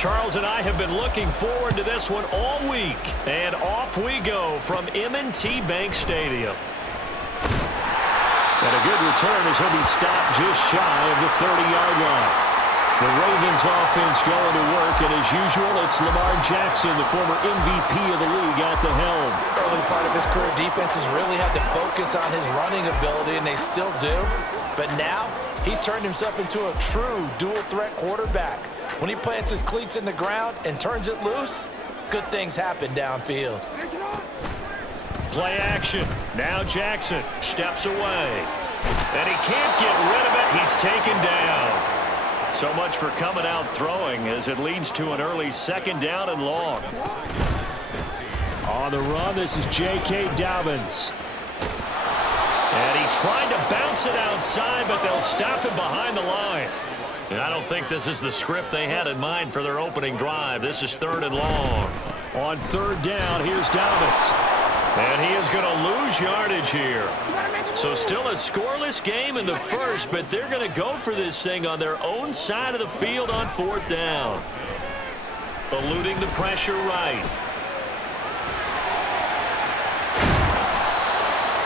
Charles and I have been looking forward to this one all week. And off we go from M&T Bank Stadium. And a good return as he'll be stopped just shy of the 30-yard line. The Ravens offense going to work, and as usual, it's Lamar Jackson, the former MVP of the league, at the helm. Early part of his career, defenses really had to focus on his running ability, and they still do. But now, he's turned himself into a true dual-threat quarterback. When he plants his cleats in the ground and turns it loose, good things happen downfield. Play action. Now Jackson steps away. And he can't get rid of it. He's taken down. So much for coming out throwing as it leads to an early second down and long. On the run, this is J.K. Dobbins. And he tried to bounce it outside, but they'll stop him behind the line. And I don't think this is the script they had in mind for their opening drive. This is third and long. On third down, here's Dobbins. And he is going to lose yardage here. So still a scoreless game in the first, but they're going to go for this thing on their own side of the field on fourth down. Eluding the pressure right.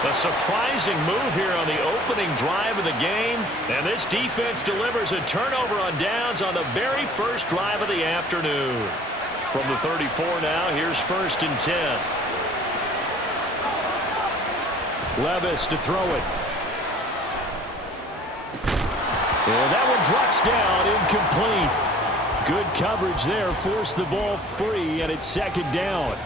A surprising move here on the opening drive of the game. And this defense delivers a turnover on downs on the very first drive of the afternoon. From the 34 now, here's 1st and 10. Levis to throw it. And that one drops down, incomplete. Good coverage there, forced the ball free, and it's second down.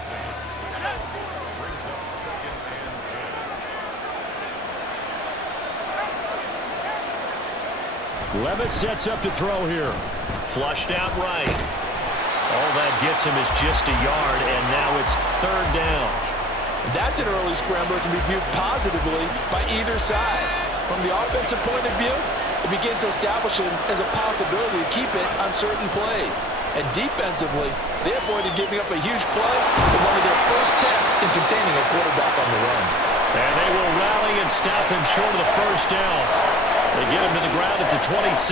Levis sets up to throw here. Flushed out right. All that gets him is just a yard, and now it's third down. That's an early scrambler that can be viewed positively by either side. From the offensive point of view, it begins to establish him as a possibility to keep it on certain plays. And defensively, they avoided giving up a huge play in one of their first tests in containing a quarterback on the run. And they will rally and stop him short of the first down. They get him to the ground at the 26.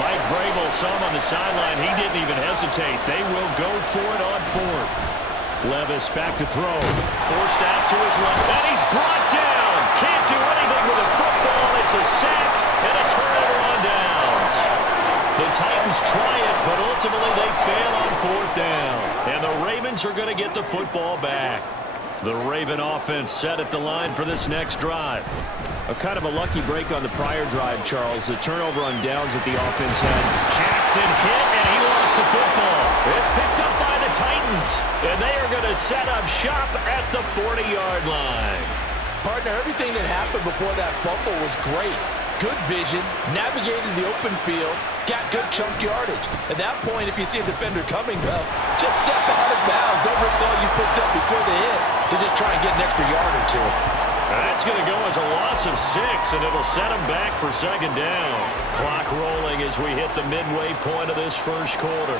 Mike Vrabel saw him on the sideline. He didn't even hesitate. They will go for it on fourth. Levis back to throw. Forced out to his left. And he's brought down. Can't do anything with a football. It's a sack and a turnover on downs. The Titans try it, but ultimately they fail on fourth down. And the Ravens are going to get the football back. The Raven offense set at the line for this next drive. A kind of a lucky break on the prior drive, Charles. The turnover on downs that the offense had. Jackson hit, and he lost the football. It's picked up by the Titans, and they are going to set up shop at the 40-yard line. Partner, everything that happened before that fumble was great. Good vision, navigated the open field, got good chunk yardage. At that point, if you see a defender coming, though, just step out of bounds. Don't risk all you picked up before the hit to just try and get an extra yard or two. That's going to go as a loss of 6, and it'll set him back for second down. Clock rolling as we hit the midway point of this first quarter.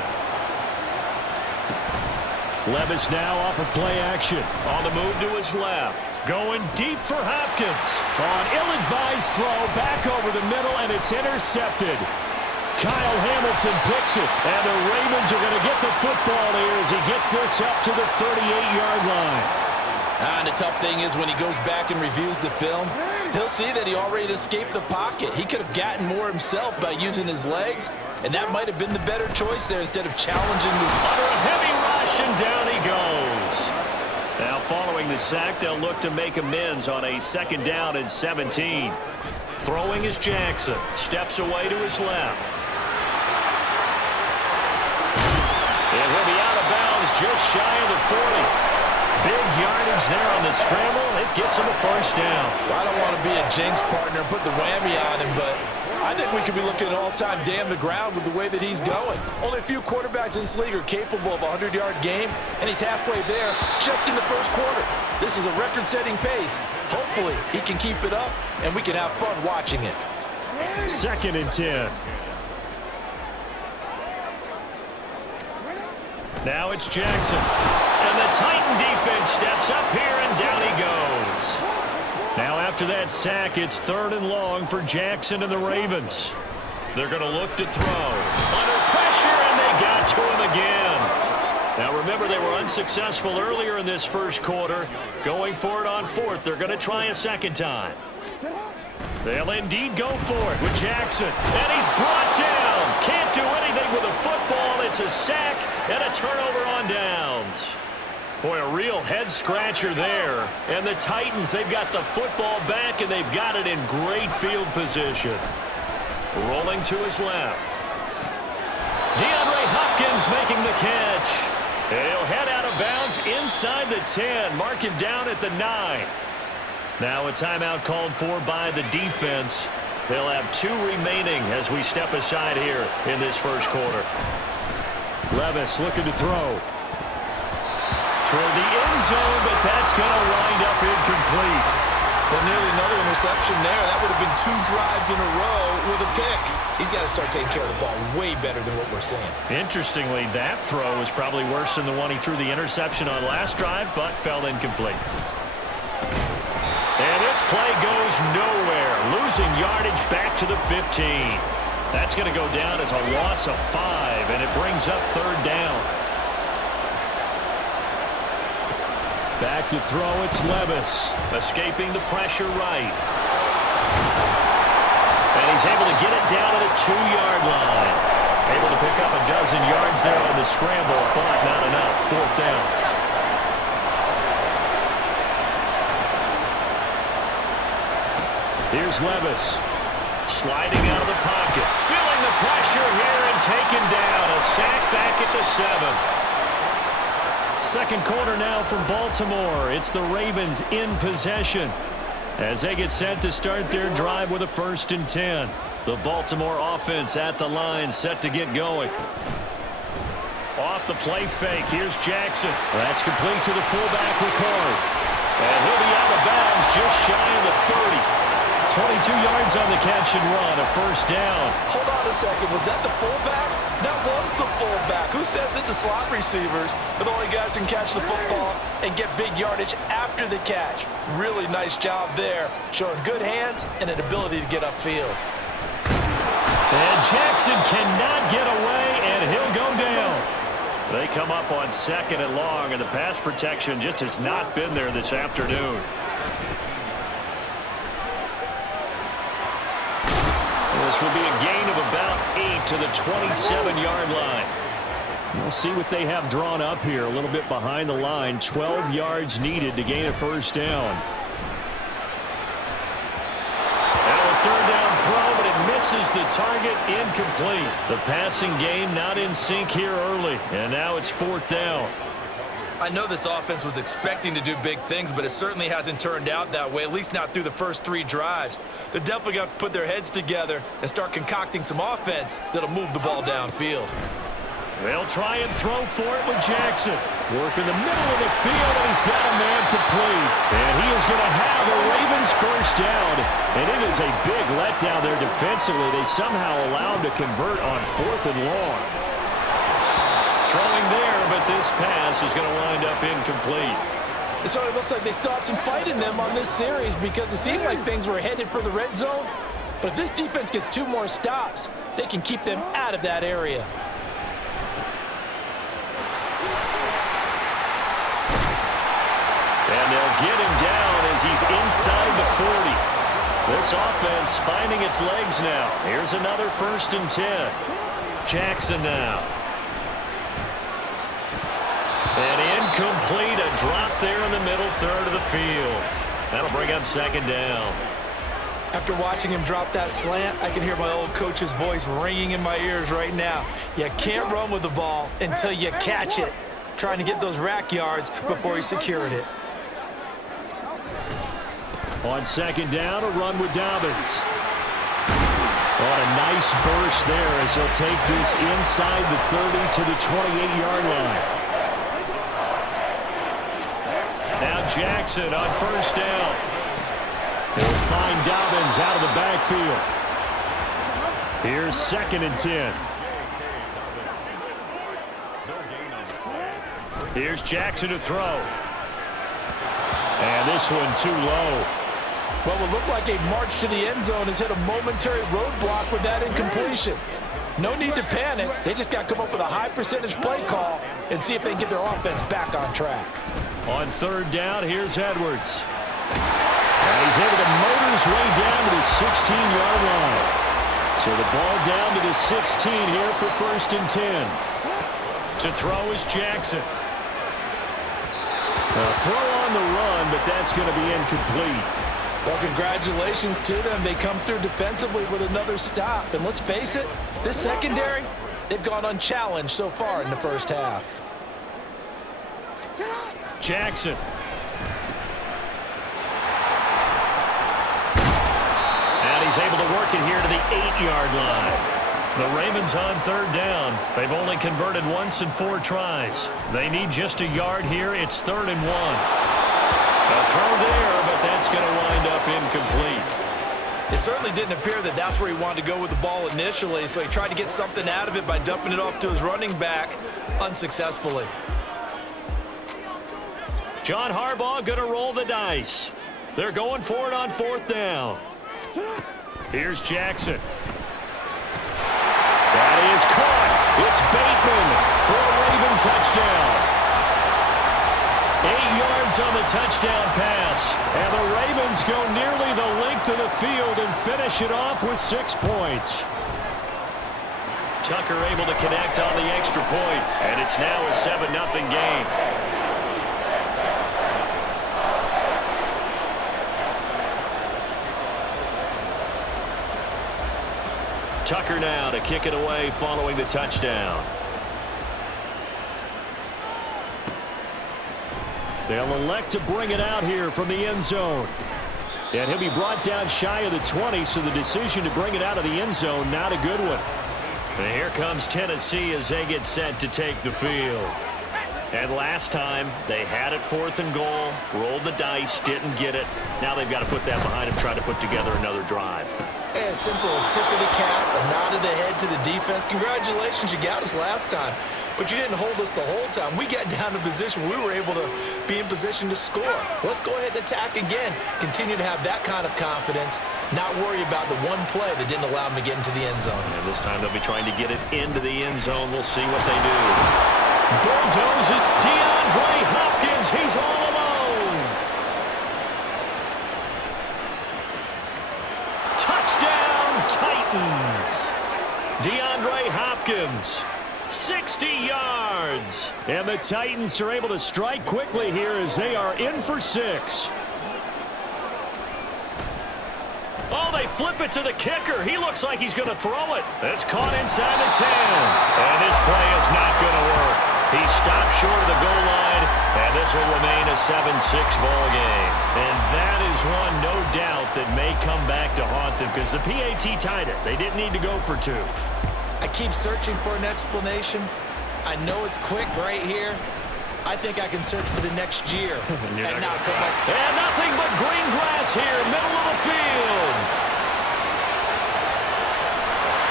Levis now off of play action. On the move to his left. Going deep for Hopkins. On ill-advised throw, back over the middle, and it's intercepted. Kyle Hamilton picks it, and the Ravens are going to get the football here as he gets this up to the 38-yard line. And the tough thing is when he goes back and reviews the film, he'll see that he already escaped the pocket. He could have gotten more himself by using his legs, and that might have been the better choice there instead of challenging this. Under a heavy rush, and down he goes. Now following the sack, they'll look to make amends on a second down and 17. Throwing is Jackson. Steps away to his left. And he'll be out of bounds just shy of the 40. Big yardage there on the scramble. It gets him a first down. Well, I don't want to be a jinx partner and put the whammy on him, but I think we could be looking at an all-time damn the ground with the way that he's going. Only a few quarterbacks in this league are capable of a 100-yard game, and he's halfway there just in the first quarter. This is a record-setting pace. Hopefully, he can keep it up, and we can have fun watching it. Second and 10. Now it's Jackson. And the Titan defense steps up here, and down he goes. Now after that sack, it's third and long for Jackson and the Ravens. They're going to look to throw. Under pressure, and they got to him again. Now remember, they were unsuccessful earlier in this first quarter. Going for it on fourth. They're going to try a second time. They'll indeed go for it with Jackson. And he's brought down. Can't do anything with a football. It's a sack and a turnover on downs. Boy, a real head-scratcher there. And the Titans, they've got the football back, and they've got it in great field position. Rolling to his left. DeAndre Hopkins making the catch. And he'll head out of bounds inside the 10, marking down at the 9. Now a timeout called for by the defense. They'll have 2 remaining as we step aside here in this first quarter. Levis looking to throw. Toward the end zone, but that's going to wind up incomplete. Well, nearly another interception there. That would have been 2 drives in a row with a pick. He's got to start taking care of the ball way better than what we're seeing. Interestingly, that throw was probably worse than the one he threw the interception on last drive, but fell incomplete. And this play goes nowhere. Losing yardage back to the 15. That's going to go down as a loss of 5, and it brings up third down. Back to throw, it's Levis. Escaping the pressure right. And he's able to get it down to the 2-yard line. Able to pick up a dozen yards there on the scramble, but not enough. Fourth down. Here's Levis. Sliding out of the pocket. Feeling the pressure here and taken down. A sack back at the 7. Second quarter now from Baltimore. It's the Ravens in possession as they get set to start their drive with a 1st and 10. The Baltimore offense at the line, set to get going. Off the play fake, here's Jackson. That's complete to the fullback, Ricard. And he'll be out of bounds just shy of the 30. 22 yards on the catch and run, a 1st down. Hold on a second, was that the fullback? That was the fullback. Who says it? The slot receivers are the only guys who can catch the football and get big yardage after the catch. Really nice job there, showing good hands and an ability to get upfield. And Jackson cannot get away, and he'll go down. They come up on 2nd and long, and the pass protection just has not been there this afternoon. This will be a gain of about 8 to the 27-yard line. We'll see what they have drawn up here. A little bit behind the line. 12 yards needed to gain a 1st down. Now a 3rd down throw, but it misses the target. Incomplete. The passing game not in sync here early. And now it's 4th down. I know this offense was expecting to do big things, but it certainly hasn't turned out that way, at least not through the first 3 drives. They're definitely going to have to put their heads together and start concocting some offense that'll move the ball downfield. They'll try and throw for it with Jackson. Work in the middle of the field, and he's got a man complete. And he is going to have a Ravens 1st down. And it is a big letdown there defensively. They somehow allow him to convert on 4th and long. Throwing there, but this pass is going to wind up incomplete. So it looks like they still have some fight in them on this series because it seemed like things were headed for the red zone. But if this defense gets 2 more stops, they can keep them out of that area. And they'll get him down as he's inside the 40. This offense finding its legs now. Here's another 1st and 10. Jackson now. And incomplete, a drop there in the middle 3rd of the field. That'll bring up 2nd down. After watching him drop that slant, I can hear my old coach's voice ringing in my ears right now. You can't run with the ball until you catch it. Trying to get those rack yards before he secured it. On 2nd down, a run with Dobbins. What a nice burst there as he'll take this inside the 30 to the 28-yard line. Now Jackson on 1st down. He'll find Dobbins out of the backfield. Here's 2nd and 10. Here's Jackson to throw. And this one too low. What would look like a march to the end zone has hit a momentary roadblock with that incompletion. No need to panic. They just got to come up with a high percentage play call and see if they can get their offense back on track. On third down, here's Edwards. And he's able to motor his way down to the 16-yard line. So the ball down to the 16 here for 1st and 10. To throw is Jackson. A throw on the run, but that's going to be incomplete. Well, congratulations to them. They come through defensively with another stop. And let's face it, this secondary, they've gone unchallenged so far in the first half. Jackson. And he's able to work it here to the 8-yard line. The Ravens on third down. They've only converted once in 4 tries. They need just a yard here. It's 3rd and 1. A throw there, but that's going to wind up incomplete. It certainly didn't appear that that's where he wanted to go with the ball initially, so he tried to get something out of it by dumping it off to his running back unsuccessfully. John Harbaugh going to roll the dice. They're going for it on 4th down. Here's Jackson. That is caught. It's Bateman for a Raven touchdown. 8 yards on the touchdown pass. And the Ravens go nearly the length of the field and finish it off with 6 points. Tucker able to connect on the extra point, and it's now a 7-0 game. Tucker now to kick it away following the touchdown. They'll elect to bring it out here from the end zone. And he'll be brought down shy of the 20, so the decision to bring it out of the end zone, not a good one. And here comes Tennessee as they get set to take the field. And last time, they had it 4th and goal, rolled the dice, didn't get it. Now they've got to put that behind them, try to put together another drive. A simple tip of the cap, a nod of the head to the defense. Congratulations, you got us last time. But you didn't hold us the whole time. We got down to position. We were able to be in position to score. Let's go ahead and attack again. Continue to have that kind of confidence. Not worry about the one play that didn't allow them to get into the end zone. And this time they'll be trying to get it into the end zone. We'll see what they do. Bulldoze it. DeAndre Hopkins. He's all alone. Touchdown, Titans. DeAndre Hopkins. 60 yards. And the Titans are able to strike quickly here as they are in for 6. Oh, they flip it to the kicker. He looks like he's going to throw it. That's caught inside the 10. And this play is not going to work. He stopped short of the goal line, and this will remain a 7-6 ball game. And that is one, no doubt, that may come back to haunt them because the PAT tied it. They didn't need to go for 2. I keep searching for an explanation. I know it's quick right here. I think I can search for the next year and not come up. And nothing but green grass here, middle of the field.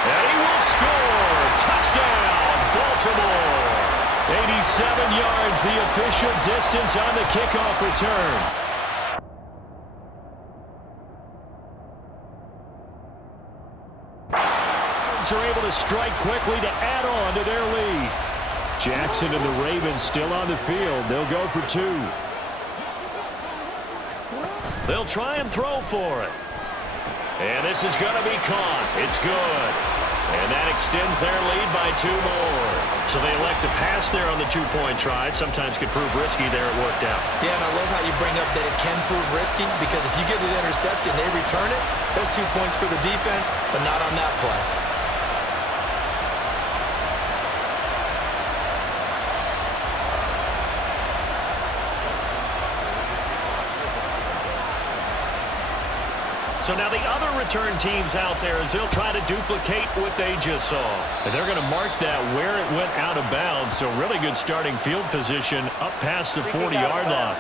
And he will score. Touchdown, Baltimore. 87 yards, the official distance on the kickoff return. Are able to strike quickly to add on to their lead. Jackson and the Ravens still on the field. They'll go for 2. They'll try and throw for it. And this is going to be caught. It's good. And that extends their lead by 2 more. So they elect to pass there on the 2-point try. Sometimes could prove risky there. It worked out. Yeah, and I love how you bring up that it can prove risky because if you get it intercepted and they return it, that's 2 points for the defense, but not on that play. So now the other return teams out there as they'll try to duplicate what they just saw. And they're going to mark that where it went out of bounds. So really good starting field position up past the 40-yard line.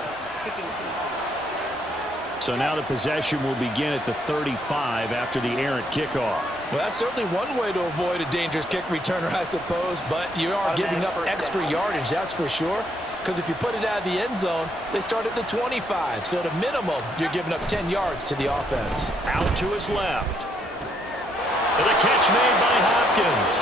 So now the possession will begin at the 35 after the errant kickoff. Well, that's certainly one way to avoid a dangerous kick returner, I suppose. But you are giving up extra yardage, that's for sure. Because if you put it out of the end zone, they start at the 25. So at a minimum, you're giving up 10 yards to the offense. Out to his left. And the catch made by Hopkins. Haskins.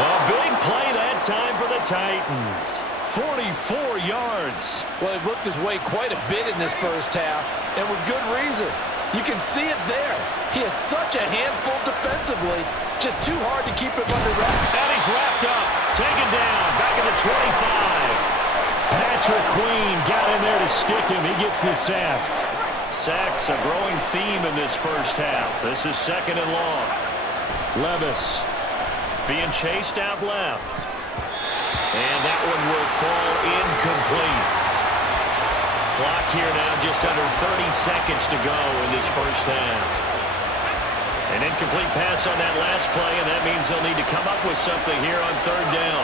A big play that time for the Titans. 44 yards. Well, he worked his way quite a bit in this first half, and with good reason. You can see it there. He is such a handful defensively. Just too hard to keep him under wraps. And he's wrapped up. Taken down. Back at the 25. Patrick Queen got in there to stick him. He gets the sack. Sacks a growing theme in this first half. This is 2nd and long. Levis being chased out left. And that one will fall incomplete. Clock here now just under 30 seconds to go in this first half. An incomplete pass on that last play, and that means they'll need to come up with something here on 3rd down.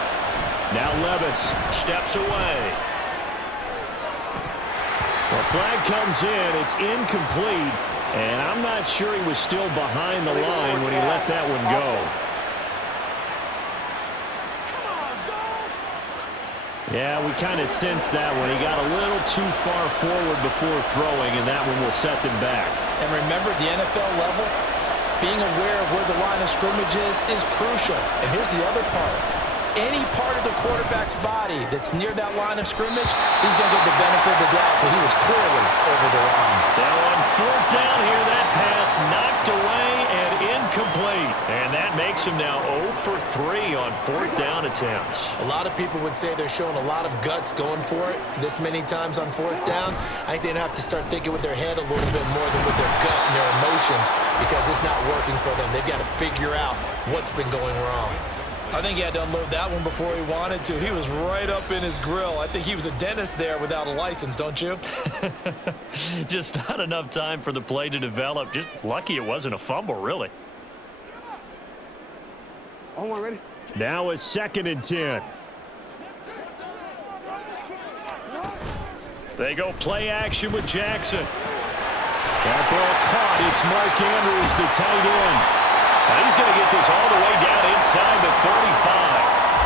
Now Levis steps away. Well, flag comes in. It's incomplete, and I'm not sure he was still behind the line when he let that one go. Yeah, we kind of sensed that one. He got a little too far forward before throwing, and that one will set them back. And remember, the NFL level, being aware of where the line of scrimmage is crucial. And here's the other part. Any part of the quarterback's body that's near that line of scrimmage, he's going to get the benefit of the doubt. So he was clearly over the line. Now on 4th down here, that pass knocked away and incomplete. And that makes him now 0 for 3 on 4th down attempts. A lot of people would say they're showing a lot of guts going for it this many times on 4th down. I think they'd have to start thinking with their head a little bit more than with their gut and their emotions, because it's not working for them. They've got to figure out what's been going wrong. I think he had to unload that one before he wanted to. He was right up in his grill. I think he was a dentist there without a license, don't you? Just not enough time for the play to develop. Just lucky it wasn't a fumble, really. Oh, ready? Now a 2nd and 10. They go play action with Jackson. That ball caught. It's Mark Andrews, the tight end. Now he's going to get this all the way down inside the 35.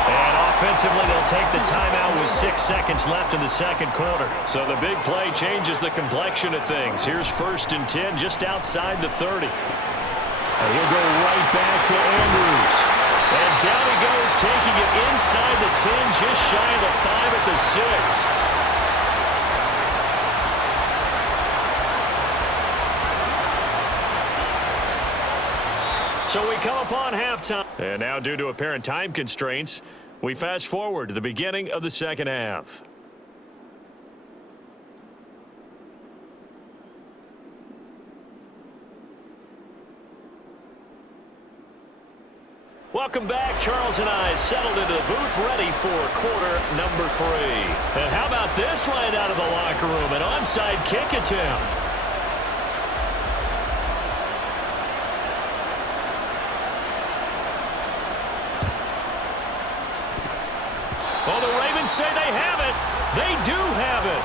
And offensively, they'll take the timeout with 6 seconds left in the 2nd quarter. So the big play changes the complexion of things. Here's 1st and 10 just outside the 30. And he'll go right back to Andrews. And down he goes, taking it inside the 10, just shy of the 5 at the 6. So we come upon halftime. And now, due to apparent time constraints, we fast forward to the beginning of the 2nd half. Welcome back. Charles and I settled into the booth ready for quarter number 3. And how about this right out of the locker room? An onside kick attempt. Well, the Ravens say they have it. They do have it.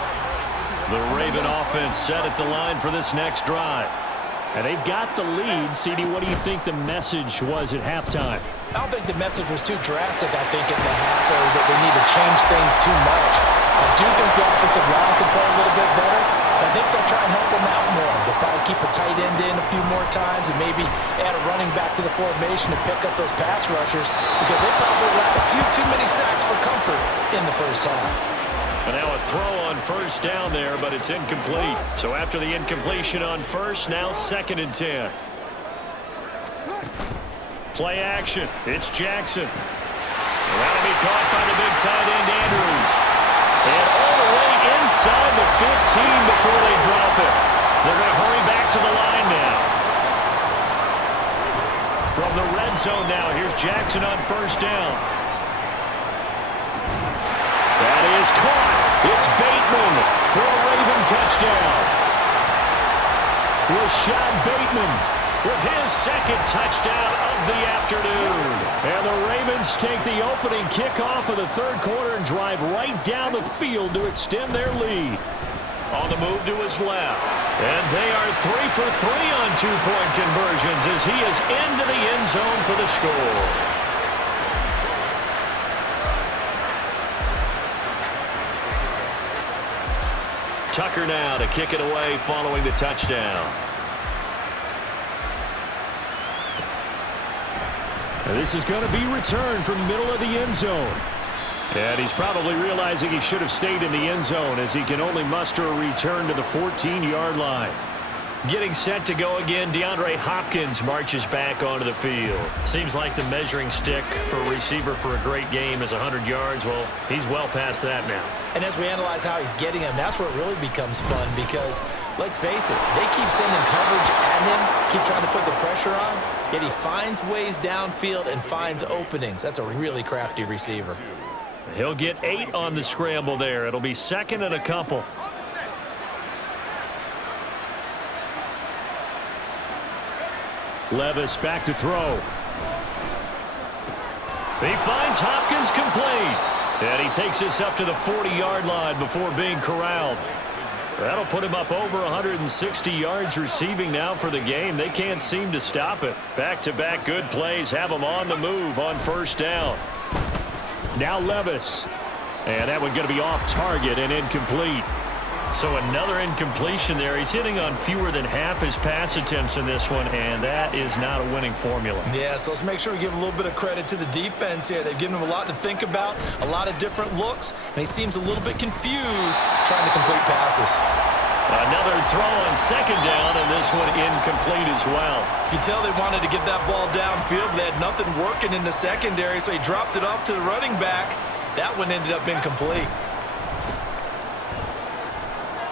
The Raven offense set at the line for this next drive. And they've got the lead. CD, what do you think the message was at halftime? I don't think the message was too drastic, I think, at the half, or that they need to change things too much. I do think the offensive line can play a little bit better. I think they'll try and help them out more. They'll probably keep a tight end in a few more times and maybe add a running back to the formation to pick up those pass rushers, because they probably allowed a few too many sacks for comfort in the first half. And now a throw on 1st down there, but it's incomplete. So after the incompletion on 1st, now 2nd and 10. Play action. It's Jackson. And that'll be caught by the big tight end, Andrews. And all the way inside the 15 before they drop it. They're going to hurry back to the line now. From the red zone now, here's Jackson on 1st down. That is caught. It's Bateman for a Raven touchdown. Rashad Bateman with his 2nd touchdown of the afternoon. And the Ravens take the opening kickoff of the 3rd quarter and drive right down the field to extend their lead. On the move to his left. And they are 3 for 3 on 2-point conversions as he is into the end zone for the score. Tucker now to kick it away following the touchdown. And this is going to be returned from the middle of the end zone. And he's probably realizing he should have stayed in the end zone as he can only muster a return to the 14-yard line. Getting set to go again, DeAndre Hopkins marches back onto the field. Seems like the measuring stick for a receiver for a great game is 100 yards. Well, he's well past that now. And as we analyze how he's getting him, that's where it really becomes fun because, let's face it, they keep sending coverage at him, keep trying to put the pressure on, yet he finds ways downfield and finds openings. That's a really crafty receiver. He'll get 8 on the scramble there. It'll be second and a couple. Levis back to throw. He finds Hopkins complete. And he takes this up to the 40-yard line before being corralled. That'll put him up over 160 yards receiving now for the game. They can't seem to stop it. Back-to-back good plays have him on the move on first down. Now Levis. And that one going to be off target and incomplete. So another incompletion there. He's hitting on fewer than half his pass attempts in this one, and that is not a winning formula. Yeah, so let's make sure we give a little bit of credit to the defense here. They've given him a lot to think about, a lot of different looks, and he seems a little bit confused trying to complete passes. Another throw on second down, and this one incomplete as well. You can tell they wanted to get that ball downfield, but they had nothing working in the secondary, so he dropped it off to the running back. That one ended up incomplete.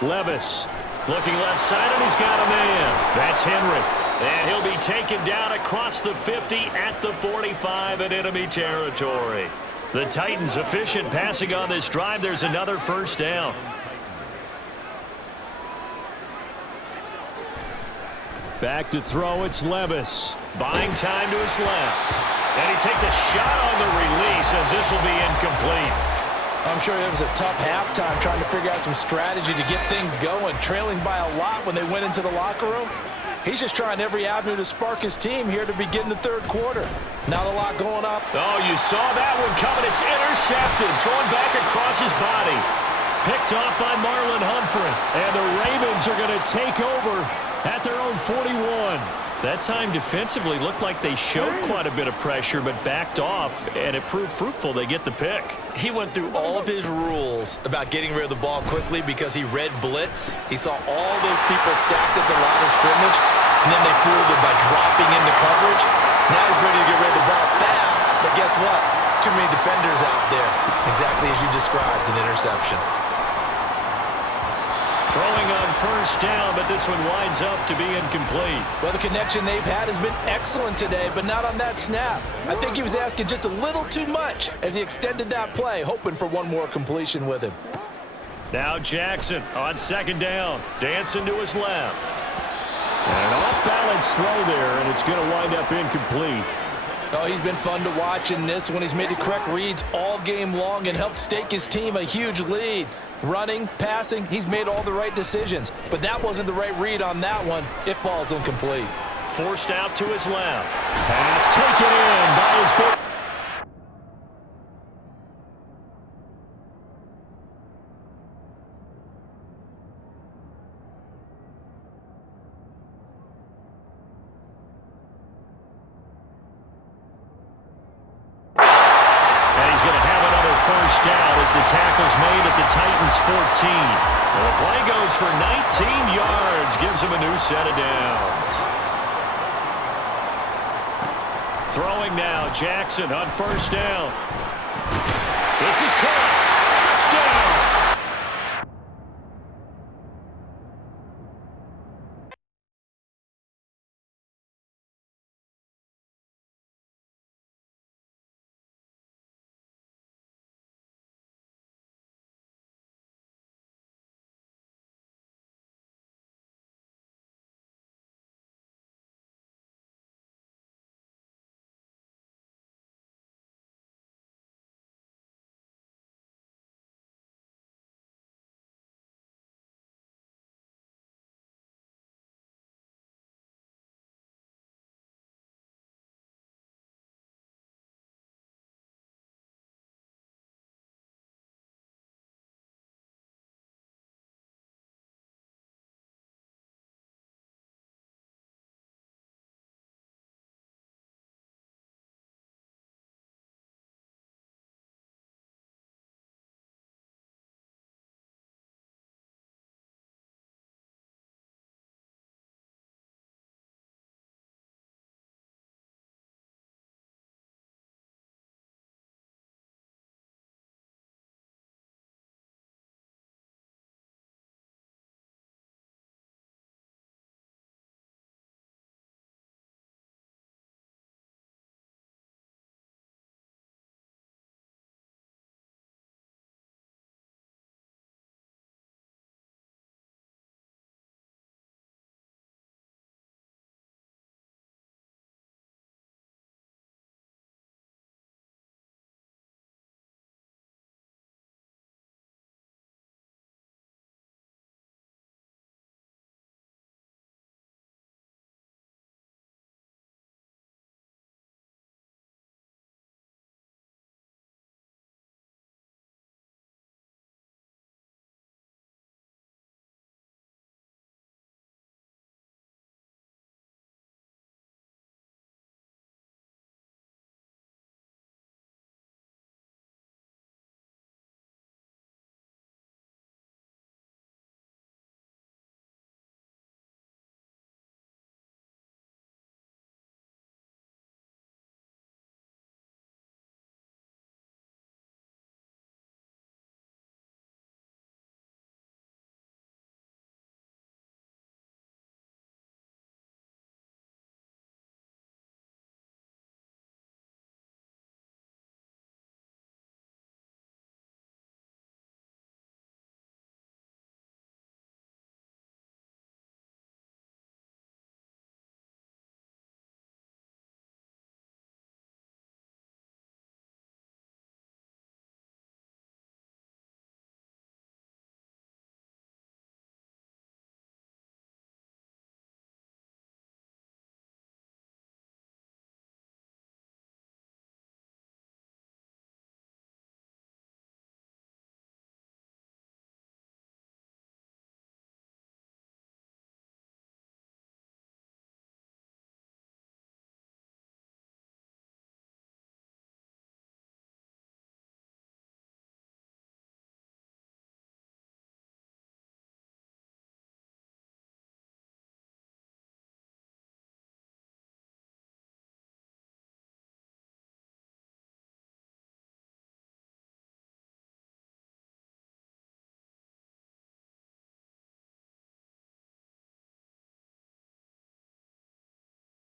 Levis looking left side, and he's got a man. That's Henry. And he'll be taken down across the 50 at the 45 in enemy territory. The Titans efficient passing on this drive. There's another first down. Back to throw, it's Levis. Buying time to his left. And he takes a shot on the release as this will be incomplete. I'm sure it was a tough halftime trying to figure out some strategy to get things going, trailing by a lot when they went into the locker room. He's just trying every avenue to spark his team here to begin the third quarter. Now the lot going up. Oh, you saw that one coming. It's intercepted, thrown back across his body. Picked off by Marlon Humphrey. And the Ravens are going to take over at their own 41. That time defensively looked like they showed quite a bit of pressure but backed off, and it proved fruitful. They get the pick. He went through all of his rules about getting rid of the ball quickly because he read blitz. He saw all those people stacked at the line of scrimmage, and then they fooled him by dropping into coverage. Now he's ready to get rid of the ball fast, but guess what? Too many defenders out there. Exactly as you described, an interception. Throwing on first down, but this one winds up to be incomplete. Well, the connection they've had has been excellent today, but not on that snap. I think he was asking just a little too much as he extended that play, hoping for one more completion with him. Now Jackson on second down, dancing to his left. And an off-balance throw there, and it's going to wind up incomplete. Oh, he's been fun to watch in this one. He's made the correct reads all game long and helped stake his team a huge lead. Running, passing, he's made all the right decisions. But that wasn't the right read on that one. It falls incomplete. Forced out to his left. Pass taken in by his big. First down as the tackle's made at the Titans' 14. And the play goes for 19 yards, gives him a new set of downs. Throwing now, Jackson on first down. This is caught. Touchdown!